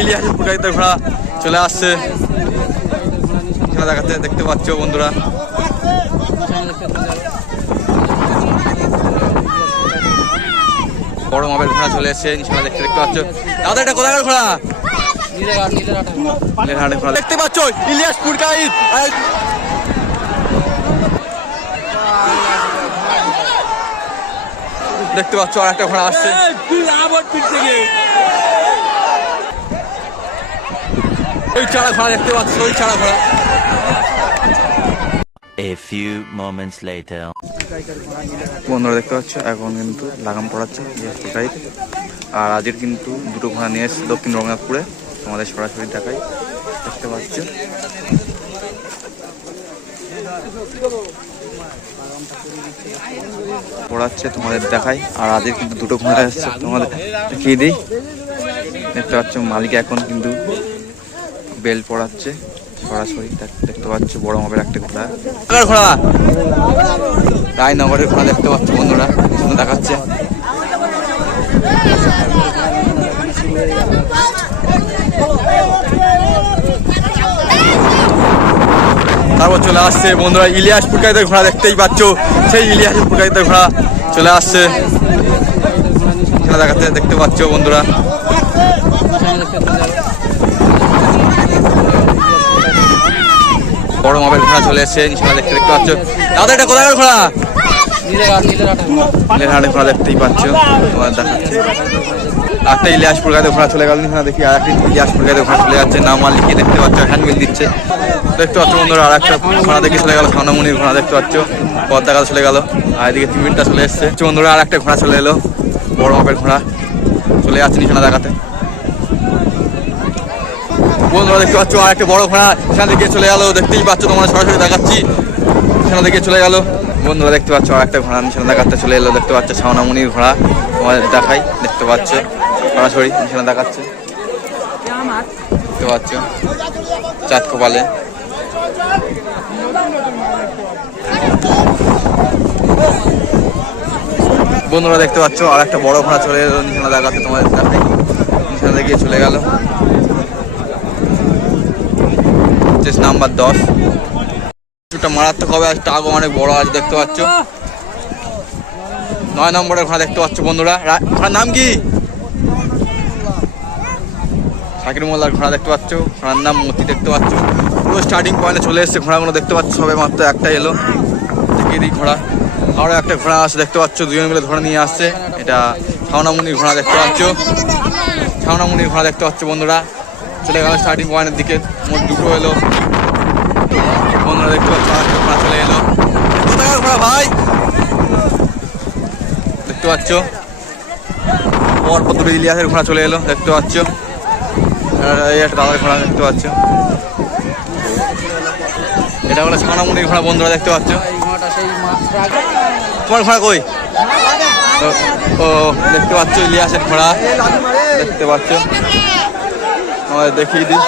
ইলিয়াসের পুরকাইতে ঘোড়া চলে আসছে খেলা দেখাতে, দেখতে পাচ্ছ বন্ধুরা। বড় মাপের ঘোড়া চলে এসছে খেলা দেখতে পাচ্ছ। দাদা এটা কোথাকার ঘোড়া? ঘোড়া দেখতে পাচ্ছ ইলিয়াস পুরকাইত। দেখতে পাচ্ছ আর একটা ঘোড়া আসছে। ওই চারা ঘোড়া দেখতে পাচ্ছ, ওই চারা ঘোড়া। A few moments later. বন্ধুরা দেখতে পাচ্ছ এখন কিন্তু লাগাম পড়াচ্ছে পুরকাইত। আর আজকের কিন্তু দুটো ঘোড়া নিয়ে এসছে দক্ষিণ রঘুনাথপুরে, তোমাদের সরাসরি দেখাই। দেখতে পাচ্ছ পড়াচ্ছে, তোমাদের দেখাই। আর আজকের কিন্তু দুটো ঘোড়া এসছে, তোমাদের দেখিয়ে দিই। দেখতে পাচ্ছ মালিক এখন কিন্তু বেল পড়াচ্ছে সরাসরি, দেখতে পাচ্ছ বড় মাপের একটা ঘোড়া। ঘোড়া রায়নগরের ঘোড়া দেখতে পাচ্ছ বন্ধুরা, সুন্দর দেখাচ্ছে। তারপর চলে আসছে বন্ধুরা ইলিয়াস পুরকাইতের ঘোড়া, দেখতেই পাচ্ছ সেই ইলিয়াস পুরকাইতের ঘোড়া চলে আসছে খেলা দেখাতে, দেখতে পাচ্ছ বন্ধুরা। বড় মাপের ঘোড়া চলে এসছে খেলা দেখতে পাচ্ছ। দাদা এটা কোথাকার ঘোড়া? নীলেরহাটের ঘোড়া দেখতেই পাচ্ছ, তোমার দেখাচ্ছে। একটা ইলিয়াস পুরকাইতের ঘোড়া চলে গেল, দেখি আর একটা ইলিয়াস পুরকাইতের ঘোড়া চলে যাচ্ছে, নাম আর লিখিয়ে দেখতে পাচ্ছ, হ্যান্ডমিল দিচ্ছে দেখতে পাচ্ছ বন্ধুরা। আর একটা ঘোড়া দেখে চলে গেল, সোনামণির ঘোড়া দেখতে পাচ্ছ, পদ্মাকাল চলে গেল। আর এদিকে তিমিরটা চলে এসছে বন্ধুরা, আর একটা ঘোড়া চলে এলো, বড় মাপের ঘোড়া চলে যাচ্ছে নিশানা দেখাতে বন্ধুরা। দেখতে পাচ্ছ আর একটা বড় ঘোড়া সেখান থেকে চলে গেল, দেখতেই পাচ্ছ, তোমরা সরাসরি দেখাচ্ছি, সেখান থেকে চলে গেল বন্ধুরা। দেখতে পাচ্ছ আর একটা ঘোড়া নিশানা দেখাতে চলে এলো, দেখতে পাচ্ছ সোনামণির ঘোড়া, তোমাদের দেখাই, দেখতে পাচ্ছ সরাসরি নিশানা দেখাচ্ছে, দেখতে পাচ্ছ চাঁদ কপালে। বন্ধুরা দেখতে পাচ্ছ আর একটা বড় ঘোড়া চলে এলো নিশানা দেখাতে, তোমাদের দেখাই, নিশানা দেখিয়ে চলে গেল। নাম্বার 10 মারাত্মক হবে, একটা আগো অনেক বড় আছে দেখতে পাচ্ছ। 9 নম্বরের ঘোড়া দেখতে পাচ্ছ বন্ধুরা, ঘোড়ার নাম কি? শাকির মোল্লার ঘোড়া দেখতে পাচ্ছ, ঘোড়ার নাম মতি দেখতে পাচ্ছ। পুরো স্টার্টিং পয়েন্টে চলে এসছে ঘোড়াগুলো দেখতে পাচ্ছ, সবে মাত্র একটা এলো, দেখিয়ে দিই ঘোড়া। আরও একটা ঘোড়া আসছে দেখতে পাচ্ছ, দুজন মিলে ধরে নিয়ে আসছে, এটা সোনামণির ঘোড়া দেখতে পাচ্ছ, সোনামণির ঘোড়া দেখতে পাচ্ছ বন্ধুরা। চলে গেল স্টার্টিং পয়েন্টের দিকে, মোট দুটো এলো বন্ধুরা, দেখতে পাচ্ছ আর একটা ঘোড়া চলে এলো। কোথাকার ঘোড়া ভাই? দেখতে পাচ্ছ পরপর দুটো ইলিয়াসের ঘোড়া চলে এলো, দেখতে পাচ্ছ। এই একটা দাদার ঘোড়া দেখতে পাচ্ছ, এটা হলো সোনামণির ঘোড়া বন্ধুরা, দেখতে পাচ্ছ। তোমার ঘোড়া কই? ও দেখতে পাচ্ছ ইলিয়াসের ঘোড়া, দেখতে পাচ্ছ, আমাদের দেখিয়ে দিই।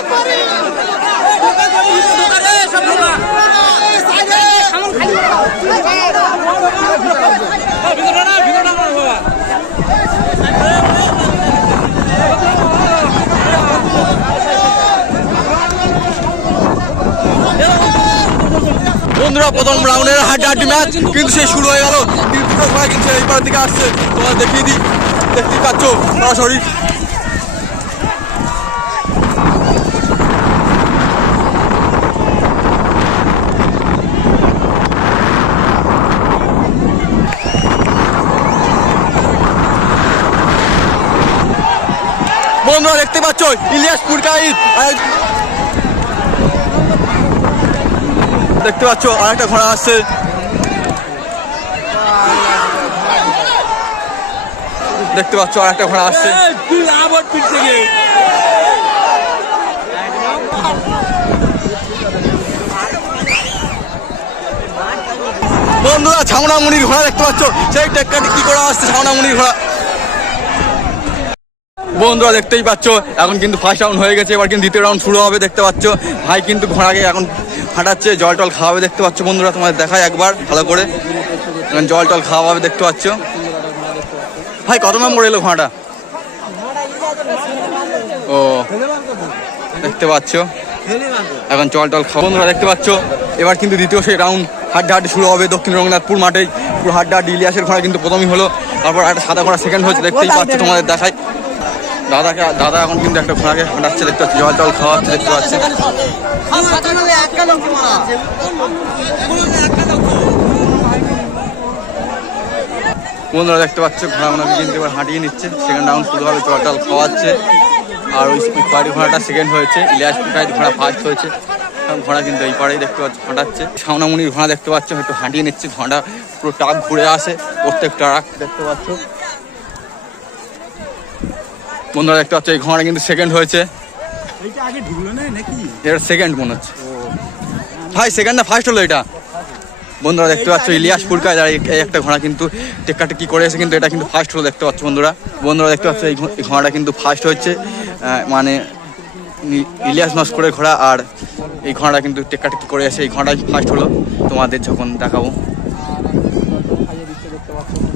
বন্ধুরা প্রথম রাউন্ডের হাড্ডাহাড্ডি ম্যাচ কিন্তু সে শুরু হয়ে গেল, কিন্তু ঘোড়া কিন্তু এই পার দিকে আসছে, তোমার দেখিয়ে দিই, দেখতেই পাচ্ছ সরাসরি। বন্ধুরা দেখতে পাচ্ছ ইলিয়াস পুরকাইত, দেখতে পাচ্ছ আর একটা ঘোড়া আসছে, দেখতে পাচ্ছ আর একটা ঘোড়া আসছে। বন্ধুরা ছাউনামণির ঘোড়া দেখতে পাচ্ছ, সেই টেক্কাটি কি করে আসছে ছাউনামণির ঘোড়া বন্ধুরা, দেখতেই পাচ্ছ। এখন কিন্তু ফার্স্ট রাউন্ড হয়ে গেছে, এবার কিন্তু দ্বিতীয় রাউন্ড শুরু হবে, দেখতে পাচ্ছ। ভাই কিন্তু ঘোড়াকে এখন হাঁটাচ্ছে, জল টল খাওয়াবে দেখতে পাচ্ছ বন্ধুরা, তোমাদের দেখায় একবার ভালো করে, জল টল খাওয়াবে দেখতে পাচ্ছ। ভাই কত নম্বর এলো ঘোড়াটা? ও ও দেখতে পাচ্ছ এখন জল টল খাওয়া। বন্ধুরা দেখতে পাচ্ছ এবার কিন্তু দ্বিতীয় সেই রাউন্ড হাড্ডাহাড্ডি শুরু হবে দক্ষিণ রঘুনাথপুর মাঠেই। পুরো হাড্ডাহাড্ডি। ইলিয়াসের ঘোড়া কিন্তু প্রথমই হলো, তারপর একটা সাদা ঘোড়া সেকেন্ড হয়েছে, দেখতেই পাচ্ছ, তোমাদের দেখাই। দাদা এখন কিন্তু একটা ঘোড়াকে হাঁটাচ্ছে দেখতে পাচ্ছি, জল টল খাওয়াচ্ছে দেখতে পাচ্ছি। বন্ধুরা দেখতে পাচ্ছ ঘোড়া ওনাকে কিন্তু এবার হাঁটিয়ে নিচ্ছে, সেকেন্ড রাউন্ড শুরু হবে, জল টল খাওয়াচ্ছে। আর ওই পাড়ি ঘোড়াটা সেকেন্ড হয়েছে, ইলিয়াস ঘোড়া ফার্স্ট হয়েছে। ঘোড়া কিন্তু এই পাড়েই দেখতে পাচ্ছ হাঁটাচ্ছে। সামনামুনির ঘোড়া দেখতে পাচ্ছ একটু হাঁটিয়ে নিচ্ছে, ঘোড়াটা পুরো টাক ঘুরে আসে, প্রত্যেকটা টাক দেখতে পাচ্ছ। বন্ধুরা দেখতে পাচ্ছ এই ঘোড়াটা কিন্তু সেকেন্ড হয়েছে, এটা সেকেন্ড মনে হচ্ছে ভাই, সেকেন্ড না ফার্স্ট হলো এটা। বন্ধুরা দেখতে পাচ্ছ ইলিয়াসপুর কাজ আর এই একটা ঘোড়া কিন্তু টেক্কাটেক্কি করে এসে কিন্তু এটা কিন্তু ফার্স্ট হলো দেখতে পাচ্ছ। বন্ধুরা দেখতে পাচ্ছ এই ঘোড়াটা কিন্তু ফার্স্ট হচ্ছে, মানে ইলিয়াস নস্করের ঘোড়া। আর এই ঘোড়াটা কিন্তু টেক্কাটেক্কি করে এসে এই ঘোড়াটাই ফার্স্ট হলো, তোমাদের যখন দেখাবো।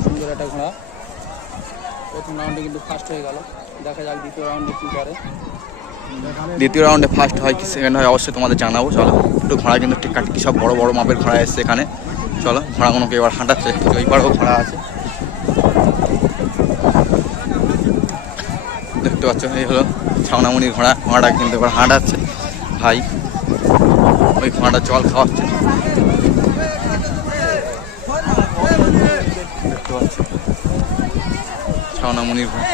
সুন্দর একটা ঘোড়া, প্রথম রাউন্ডে কিন্তু ফার্স্ট হয়ে গেল, দেখা যাক দ্বিতীয় রাউন্ডে কি করে। দ্বিতীয় রাউন্ডে ফার্স্ট হয় কি সেকেন্ড হয় অবশ্যই তোমাদের জানাবো। চলো একটু ঘোড়া কিন্তু টিক্কাটিকি সব বড় বড় মাপের ঘোড়া এসছে এখানে। চলো ঘোড়াগুলোকে এবার হাঁটাচ্ছে, ওই পাড়েও ঘোড়া আছে দেখতে পাচ্ছ। এই হলো ছাউনামুনির ঘোড়া, ঘোড়াটা কিন্তু এবার হাঁটাচ্ছে ভাই, ওই ঘোড়াটা জল খাওয়াচ্ছে দেখতে পাচ্ছ, ছাউনামুনির ঘোড়া।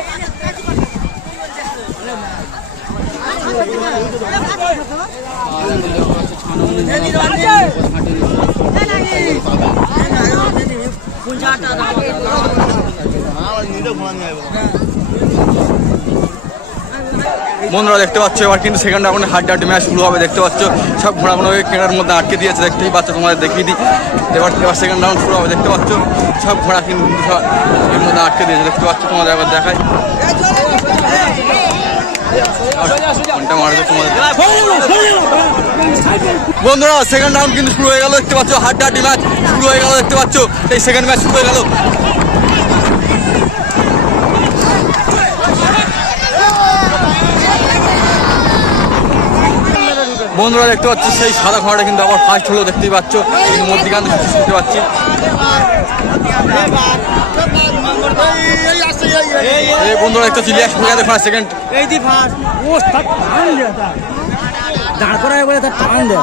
বন্ধুরা দেখতে পাচ্ছ এবার কিন্তু সেকেন্ড রাউন্ডে হাড্ডাহাড্ডি ম্যাচ শুরু হবে দেখতে পাচ্ছ। সব ঘোড়াগুলোকে কেনার মধ্যে আটকে দিয়েছে দেখতেই পাচ্ছ, তোমাদের দেখিয়ে দিই। এবার সেকেন্ড রাউন্ড শুরু হবে দেখতে পাচ্ছ, সব ঘোড়া কিন্তু এর মধ্যে আটকে দিয়েছে দেখতে পাচ্ছ, তোমাদের একবার দেখাই। বন্ধুরা সেকেন্ড রাউন্ড কিন্তু শুরু হয়ে গেল দেখতে পাচ্ছ, হাড্ডাহাড্ডি ম্যাচ শুরু হয়ে গেল দেখতে পাচ্ছ, এই সেকেন্ড ম্যাচ শুরু হয়ে গেল। বন্ধুরা দেখতে পাচ্ছি সেই সাদা ঘোড়াটা কিন্তু আবার ফার্স্ট হলো দেখতেই পাচ্ছ, কিন্তু মধ্যিখান শুনতে পাচ্ছি। এই বন্ধুরা দেখতে পাচ্ছি ইলিয়াসপুর কাজের ঘোড়া সেকেন্ড। দাঁড় করায় বলে তার টান দেয়।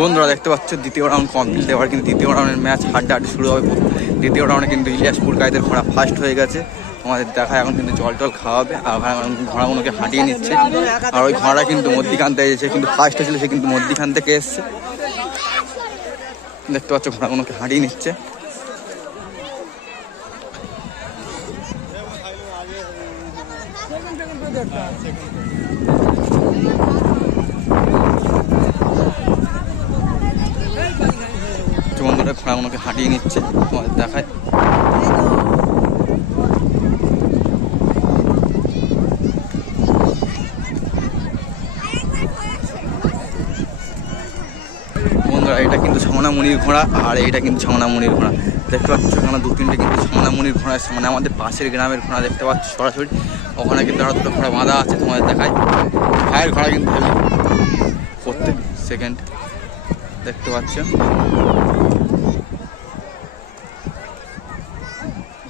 বন্ধুরা দেখতে পাচ্ছ দ্বিতীয় রাউন্ড কমপ্লিট, এবার কিন্তু দ্বিতীয় রাউন্ডের ম্যাচ হাড্ডাহাড্ডি শুরু হবে। দ্বিতীয় রাউন্ডে কিন্তু ইলিয়াসপুর কায়দের ঘোড়া ফার্স্ট হয়ে গেছে, তোমাদের দেখা এখন কিন্তু জল টল খাওয়াবে। আর ঘোড়াগুলোকে হাঁটিয়ে নিচ্ছে, আর ওই ঘোড়া কিন্তু মধ্যিখান থেকে এসেছে, কিন্তু ফার্স্ট হয়েছিল সে কিন্তু মধ্যিখান থেকে এসছে দেখতে পাচ্ছ, ঘোড়াগুলোকে হাঁটিয়ে নিচ্ছে। বন্ধুরা ঘোড়াগুলোকে হাঁটিয়ে নিচ্ছে, তোমাদের দেখায়। বন্ধুরা এটা কিন্তু ছাউনামুনির ঘোড়া, আর এইটা কিন্তু ছাউনামুনির ঘোড়া দেখতে পাচ্ছ। এখানে দু তিনটে কিন্তু ছাউনামুনির ঘোড়া এসছে, মানে আমাদের পাশের গ্রামের ঘোড়া দেখতে পাচ্ছ সরাসরি। ওখানে কিন্তু আরো দুটো ঘোড়া বাঁধা আছে, তোমাদের দেখায়। ভাইয়ের ঘোড়া কিন্তু হেভি, প্রত্যেক সেকেন্ড দেখতে পাচ্ছ।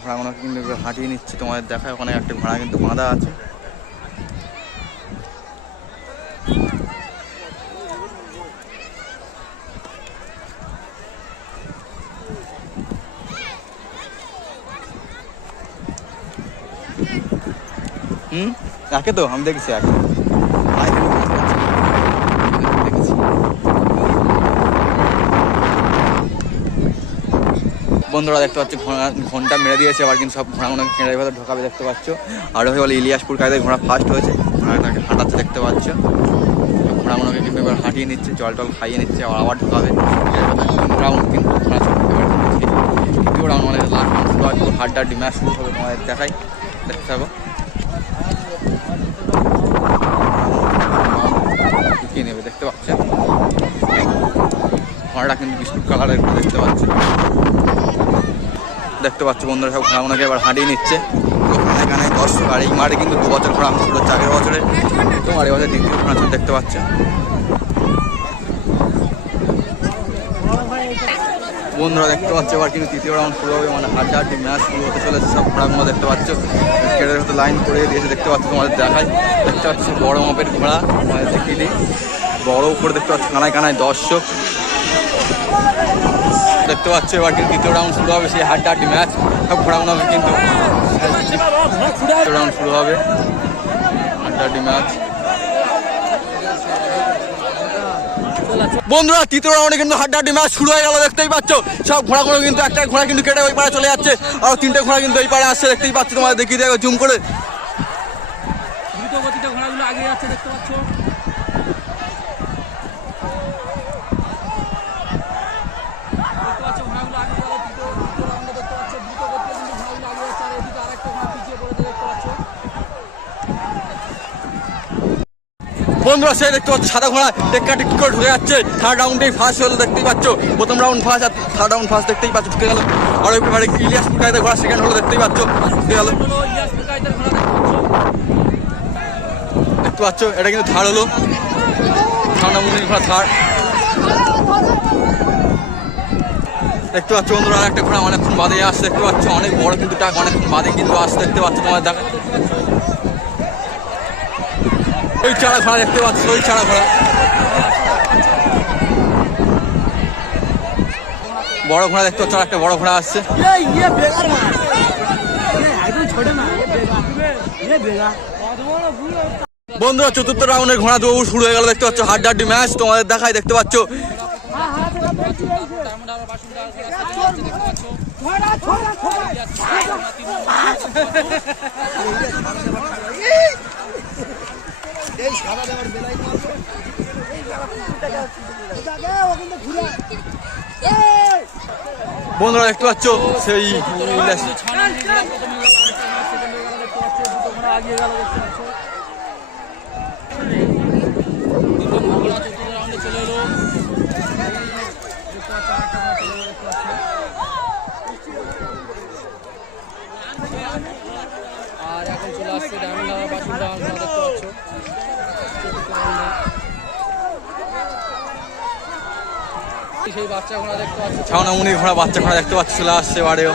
ঘোড়াগুলোকে কিন্তু হাঁটিয়ে নিচ্ছে, তোমাদের দেখায়। ওখানে একটা ঘোড়া কিন্তু বাঁধা আছে। একে তো আমি দেখেছি একে বন্ধুরা দেখতে পাচ্ছ ঘন্টা মেরে দিয়েছে, আবার কিন্তু সব ঘোড়াগুলোকে কেনার ভেতরে ঢোকাবে দেখতে পাচ্ছ। আর হয়ে বলে ইলিয়াসপুর কায়দায় ঘোড়া ফার্স্ট হয়েছে, ঘোড়াটাকে হাঁটাচ্ছে দেখতে পাচ্ছ। ঘোড়াগুলোকে কিন্তু এবার হাঁটিয়ে নিচ্ছে, জল টল খাইয়ে নিচ্ছে, আবার ঢোকাবে। রাউন্ড কিন্তু ঘোড়া চলবে এবার তৃতীয় রাউন্ড মানে লাস্ট রাউন্ড শুরু হয়, হাড্ডাহাড্ডি ম্যাচ শুরু হবে, তোমাদের দেখাই, দেখতে থাকো। ঢুকিয়ে নেবে দেখতে পাচ্ছে, ঘোড়াটা কিন্তু বিস্কুট কালারের দেখতে পাচ্ছে, দেখতে পাচ্ছ বন্ধুরা সব ঘোড়াগুলোকে এবার হাঁটিয়ে নিচ্ছে। এখানে দর্শক আর এই মাঠে কিন্তু 2 বছর ঘোড়া শুরু হচ্ছে, আগের বছরে তোমার এবছর দ্বিতীয় ঘোড়া দেখতে পাচ্ছে বন্ধুরা, দেখতে পাচ্ছ এবার কিন্তু তৃতীয় রাউন্ড শুরু হবে, মানে হাড্ডাহাড্ডি ম্যাচ শুরু হতে চলেছে। সব ঘোড়াগুলো দেখতে পাচ্ছ কেটের হতে লাইন করে দিয়েছে, দেখতে পাচ্ছ, তোমাদের দেখাই, দেখতে পাচ্ছ বড় মাপের ঘোড়া, তোমাদের দেখিয়ে দিই, বড় উপরে দেখতে পাচ্ছ কানায় কানায় দর্শক দেখতে পাচ্ছ। এবার কিন্তু তৃতীয় রাউন্ড শুরু হবে, সেই হাড্ডাহাড্ডি ম্যাচ সব ঘোড়াগুলোকে কিন্তু তৃতীয় রাউন্ড শুরু হবে, হাড্ডাহাড্ডি ম্যাচ। বন্ধুরা তৃতীয় রাউন্ডে কিন্তু হাড্ডাহাড্ডি ম্যাচ শুরু হয়ে গেল, দেখতেই পাচ্ছ সব ঘোড়াগুলো কিন্তু একটা ঘোড়া কিন্তু কেটে ওই পারে চলে যাচ্ছে, আর 3টে ঘোড়া কিন্তু এই পারে আসছে, দেখতেই পাচ্ছ, তোমাদের দেখিয়ে দেবে জুম করে। দ্রুত গতিতে ঘোড়াগুলো আগে যাচ্ছে দেখতে পাচ্ছ। বন্ধুরা সেই দেখতে পাচ্ছ সাদা ঘোড়া টেক্কা টেক্কি করে ঢুকে যাচ্ছে, থার্ড রাউন্ডেই ফার্স্ট হলো, দেখতেই পাচ্ছ, প্রথম রাউন্ড ফার্স্ট আর থার্ড রাউন্ড ফার্স্ট দেখতেই পাচ্ছ, ঢুকে গেল। আর ওই পারে ইলিয়াস পুরকাইতের ঘোড়া সেকেন্ড হলো, দেখতেই পাচ্ছ, ঢুকে গেল, দেখতে পাচ্ছ, এটা কিন্তু থার্ড হলো, ঠান্ডামুনির ঘোড়া থার্ড, দেখতে পাচ্ছ বন্ধুরা। আর একটা ঘোড়া অনেকক্ষণ বাদে আসছে, দেখতে পাচ্ছ, অনেক বড় কিন্তু টাক, অনেকক্ষণ বাদে কিন্তু আসছে, দেখতে পাচ্ছ, তোমার দেখা ওই চারা ঘোড়া দেখতে পাচ্ছ, ওই চারা ঘোড়া বড় ঘোড়া দেখতে পাচ্ছ, একটা বড় ঘোড়া আসছে। বন্ধুরা চতুর্থ রাউন্ডের ঘোড়া দৌড় শুরু হয়ে গেল, দেখতে পাচ্ছ, হাড্ডাহাড্ডি ম্যাচ তোমাদের দেখাই, দেখতে পাচ্ছ। বন্ধুরা দেখতে পাচ্ছ সেই আর এখন চলে আসছে ডায়মন্ড হারবার বাসুন্দা দেখতে পাচ্ছ। সেই বাচ্চা ঘোড়া দেখতে পাচ্ছ, ছাউনামুনির ঘোড়া বাচ্চা ঘোড়া দেখতে পাচ্ছ, চলে আসছে এবারেও।